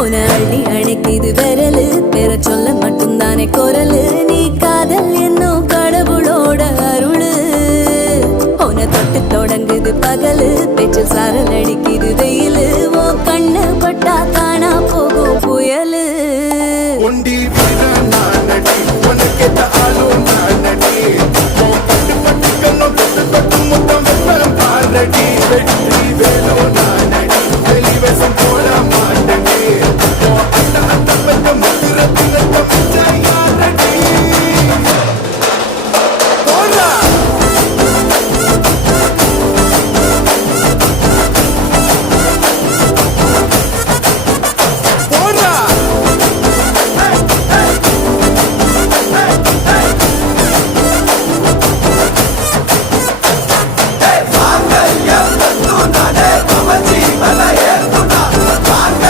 உன அள்ளி அணைக்குது விரலு பெற சொல்ல மட்டும்தானே குரலு நீ காதல் என்னும் கடவுளோட அருளு உன தொட்டு தொடங்குது பகலு பேச்சில் சாரல் அடிக்குது வெயிலு ஓ கண்ணு பட்டா காணா போகும் புயலு ஒண்டி வீரன் நானடி உனக்கேத்த ஆளும் நானடி பட்டு பட்டு கண்ணம் தொட்டு தொட்டு முத்தம் வெப்பம் பாரடி வெற்றி வேலோ நான்